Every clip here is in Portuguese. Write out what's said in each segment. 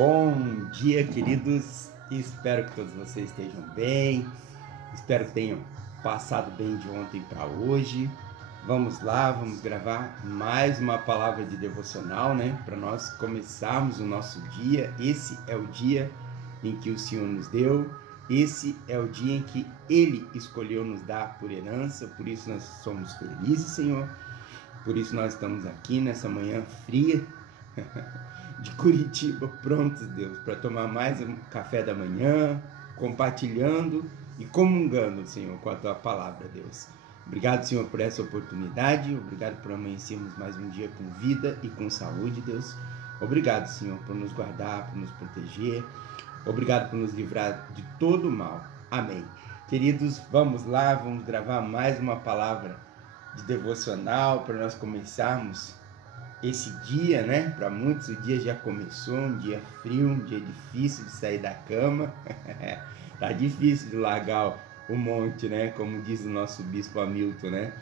Bom dia, queridos. Espero que todos vocês estejam bem. Espero que tenham passado bem de ontem para hoje. Vamos lá, vamos gravar mais uma palavra de devocional, né? Para nós começarmos o nosso dia. Esse é o dia em que o Senhor nos deu. Esse é o dia em que Ele escolheu nos dar por herança. Por isso nós somos felizes, Senhor. Por isso nós estamos aqui nessa manhã fria de Curitiba, prontos, Deus, para tomar mais um café da manhã, compartilhando e comungando, Senhor, com a Tua palavra, Deus. Obrigado, Senhor, por essa oportunidade. Obrigado por amanhecermos mais um dia com vida e com saúde, Deus. Obrigado, Senhor, por nos guardar, por nos proteger. Obrigado por nos livrar de todo o mal. Amém. Queridos, vamos lá, vamos gravar mais uma palavra de devocional para nós começarmos esse dia, né? Para muitos o dia já começou, um dia frio, um dia difícil de sair da cama. Tá difícil de largar o monte, né? Como diz o nosso bispo Hamilton, né?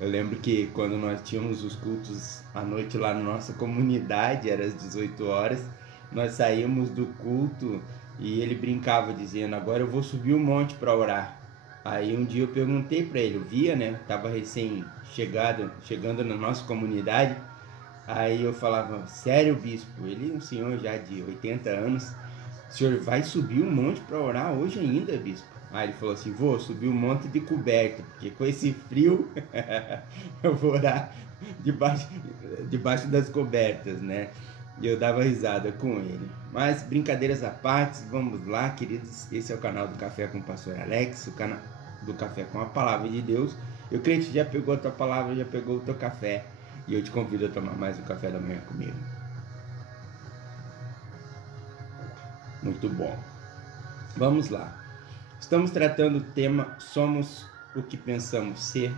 Eu lembro que quando nós tínhamos os cultos à noite lá na nossa comunidade, era às 18 horas, nós saímos do culto e ele brincava dizendo: agora eu vou subir o monte para orar. Aí um dia eu perguntei para ele, eu via, né? Tava chegando na nossa comunidade. Aí eu falava: sério, bispo? Ele é um senhor já de 80 anos. O senhor vai subir um monte para orar hoje ainda, bispo? Aí ele falou assim: vou subir um monte de coberta, porque com esse frio eu vou orar debaixo das cobertas, né? E eu dava risada com ele. Mas brincadeiras à parte, vamos lá, queridos. Esse é o canal do Café com o Pastor Alex, o canal do Café com a Palavra de Deus. Eu creio que já pegou a tua palavra, já pegou o teu café. E eu te convido a tomar mais um café da manhã comigo. Muito bom. Vamos lá. Estamos tratando o tema Somos o que pensamos ser.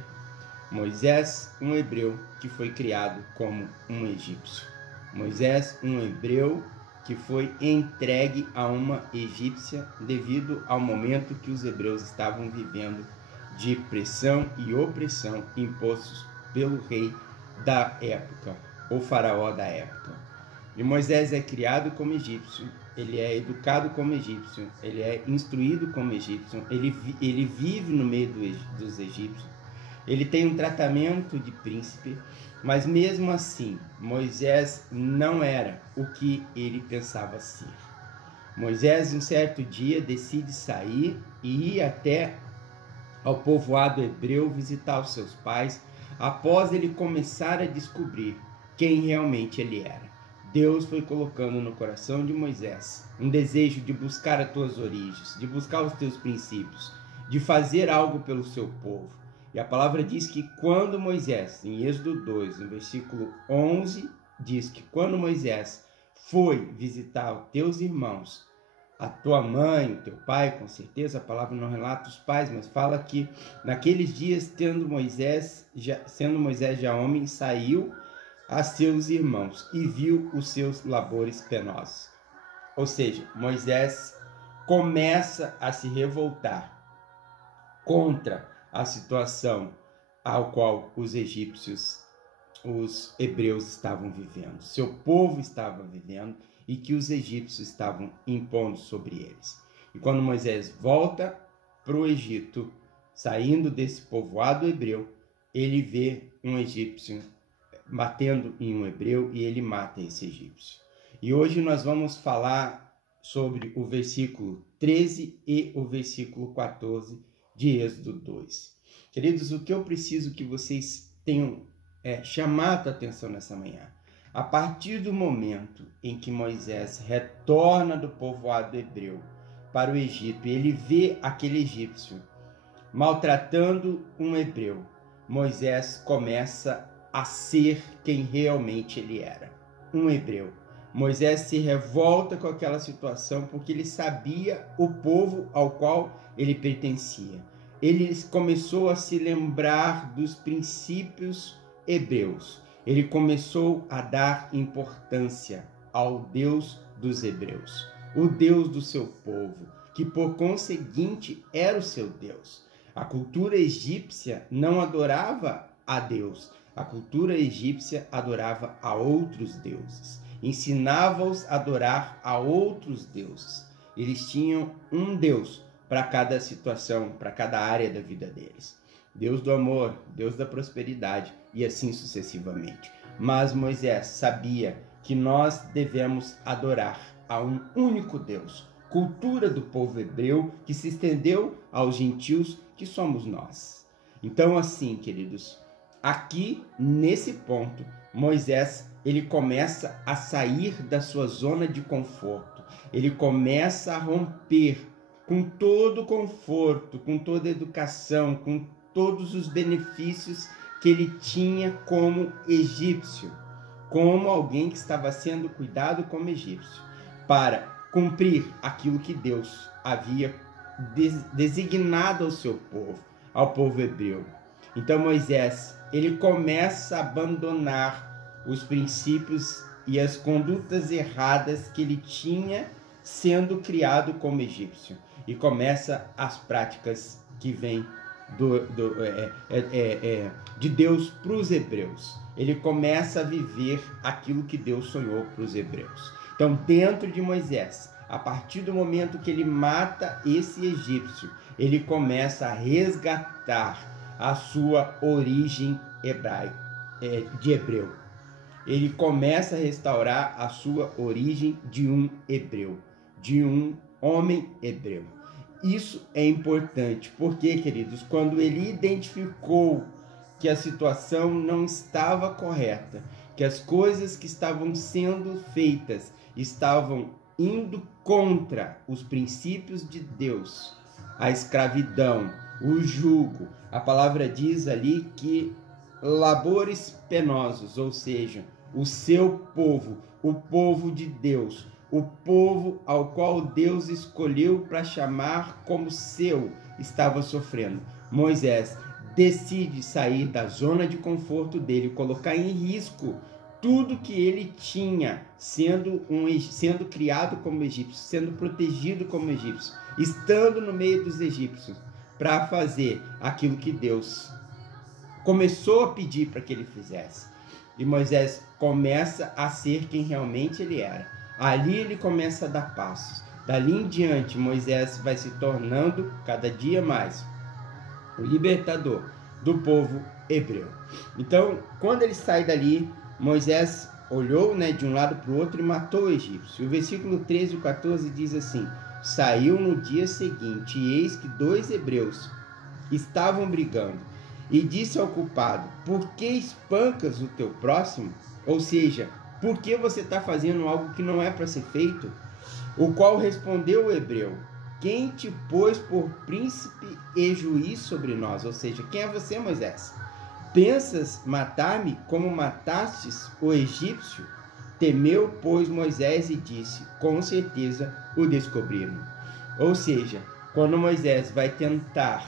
Moisés, um hebreu que foi criado como um egípcio. Moisés, um hebreu que foi entregue a uma egípcia devido ao momento que os hebreus estavam vivendo de pressão e opressão impostos pelo rei da época, o faraó da época. E Moisés é criado como egípcio, ele é educado como egípcio, ele é instruído como egípcio, ele vive no meio dos egípcios, ele tem um tratamento de príncipe, mas mesmo assim, Moisés não era o que ele pensava ser. Moisés, um certo dia, decide sair e ir até ao povoado hebreu visitar os seus pais, após ele começar a descobrir quem realmente ele era. Deus foi colocando no coração de Moisés um desejo de buscar as tuas origens, de buscar os teus princípios, de fazer algo pelo seu povo. E a palavra diz que quando Moisés, em Êxodo 2, no versículo 11, diz que quando Moisés foi visitar os teus irmãos, a tua mãe, o teu pai, com certeza, a palavra não relata os pais, mas fala que naqueles dias, sendo Moisés já homem, saiu a seus irmãos e viu os seus labores penosos. Ou seja, Moisés começa a se revoltar contra a situação ao qual os egípcios, os hebreus estavam vivendo, seu povo estava vivendo, e que os egípcios estavam impondo sobre eles. E quando Moisés volta para o Egito, saindo desse povoado hebreu, ele vê um egípcio batendo em um hebreu e ele mata esse egípcio. E hoje nós vamos falar sobre o versículo 13 e o versículo 14 de Êxodo 2. Queridos, o que eu preciso que vocês tenham chamado a atenção nessa manhã? A partir do momento em que Moisés retorna do povoado hebreu para o Egito e ele vê aquele egípcio maltratando um hebreu, Moisés começa a ser quem realmente ele era, um hebreu. Moisés se revolta com aquela situação porque ele sabia o povo ao qual ele pertencia. Ele começou a se lembrar dos princípios hebreus. Ele começou a dar importância ao Deus dos hebreus, o Deus do seu povo, que por conseguinte era o seu Deus. A cultura egípcia não adorava a Deus, a cultura egípcia adorava a outros deuses. ensinava-os a adorar a outros deuses. Eles tinham um Deus para cada situação, para cada área da vida deles. Deus do amor, Deus da prosperidade e assim sucessivamente. Mas Moisés sabia que nós devemos adorar a um único Deus, cultura do povo hebreu que se estendeu aos gentios, que somos nós. Então, assim, queridos, aqui nesse ponto, Moisés ele começa a sair da sua zona de conforto, ele começa a romper com todo o conforto, com toda a educação, com todos os benefícios que ele tinha como egípcio, como alguém que estava sendo cuidado como egípcio, para cumprir aquilo que Deus havia designado ao seu povo, ao povo hebreu. Então Moisés, ele começa a abandonar os princípios e as condutas erradas que ele tinha sendo criado como egípcio, e começa as práticas que vêm de Deus para os hebreus. Ele começa a viver aquilo que Deus sonhou para os hebreus. Então, dentro de Moisés, a partir do momento que ele mata esse egípcio, ele começa a resgatar a sua origem de hebreu. Ele começa a restaurar a sua origem de um hebreu, de um homem hebreu. Isso é importante, porque, queridos, quando ele identificou que a situação não estava correta, que as coisas que estavam sendo feitas estavam indo contra os princípios de Deus, a escravidão, o jugo, a palavra diz ali que labores penosos, ou seja, o seu povo, o povo de Deus, o povo ao qual Deus escolheu para chamar como seu, estava sofrendo. Moisés decide sair da zona de conforto dele, colocar em risco tudo que ele tinha, sendo criado como egípcio, sendo protegido como egípcio, estando no meio dos egípcios, para fazer aquilo que Deus começou a pedir para que ele fizesse. E Moisés começa a ser quem realmente ele era. Ali ele começa a dar passos. Dali em diante, Moisés vai se tornando cada dia mais o libertador do povo hebreu. Então, quando ele sai dali, Moisés olhou, de um lado para o outro e matou o egípcio. O versículo 13 e 14 diz assim: saiu no dia seguinte, e eis que 2 hebreus estavam brigando, e disse ao culpado: por que espancas o teu próximo? Ou seja, por que você está fazendo algo que não é para ser feito? O qual respondeu o hebreu: quem te pôs por príncipe e juiz sobre nós? Ou seja, quem é você, Moisés? Pensas matar-me como matastes o egípcio? Temeu, pois, Moisés e disse: com certeza o descobriram. Ou seja, quando Moisés vai tentar,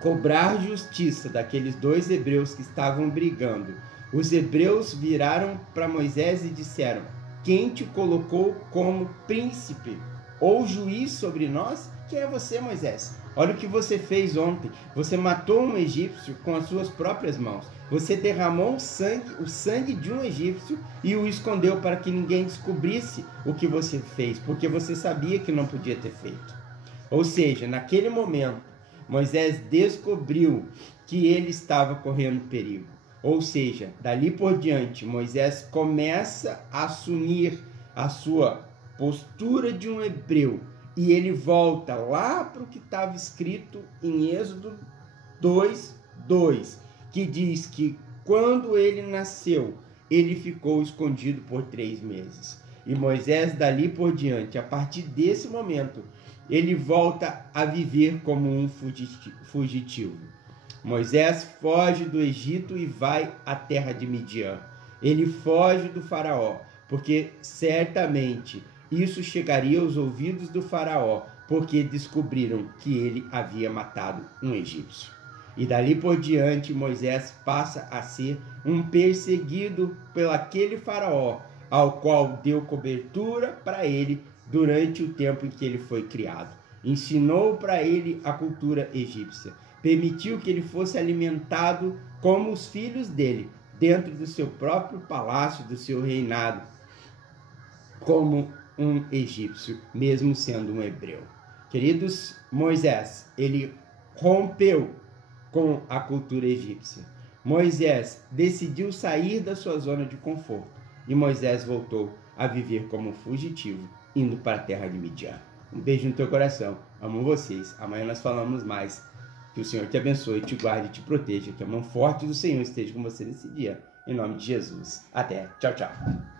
cobrar justiça daqueles 2 hebreus que estavam brigando, os hebreus viraram para Moisés e disseram: quem te colocou como príncipe ou juiz sobre nós? Quem é você, Moisés? Olha o que você fez ontem. Você matou um egípcio com as suas próprias mãos. Você derramou o sangue de um egípcio e o escondeu para que ninguém descobrisse o que você fez, porque você sabia que não podia ter feito. Ou seja, naquele momento, Moisés descobriu que ele estava correndo perigo. Ou seja, dali por diante, Moisés começa a assumir a sua postura de um hebreu, e ele volta lá para o que estava escrito em Êxodo 2:2, que diz que quando ele nasceu, ele ficou escondido por 3 meses. E Moisés, dali por diante, a partir desse momento, ele volta a viver como um fugitivo. Moisés foge do Egito e vai à terra de Midian. Ele foge do faraó, porque certamente isso chegaria aos ouvidos do faraó, porque descobriram que ele havia matado um egípcio. E dali por diante, Moisés passa a ser um perseguido por aquele faraó, ao qual deu cobertura para ele durante o tempo em que ele foi criado. Ensinou para ele a cultura egípcia. Permitiu que ele fosse alimentado como os filhos dele, dentro do seu próprio palácio, do seu reinado, como um egípcio, mesmo sendo um hebreu. Queridos, Moisés, ele rompeu com a cultura egípcia. Moisés decidiu sair da sua zona de conforto e Moisés voltou a viver como fugitivo, indo para a terra de Midian. Um beijo no teu coração. Amo vocês. Amanhã nós falamos mais. Que o Senhor te abençoe, te guarde e te proteja. Que a mão forte do Senhor esteja com você nesse dia. Em nome de Jesus. Até. Tchau, tchau.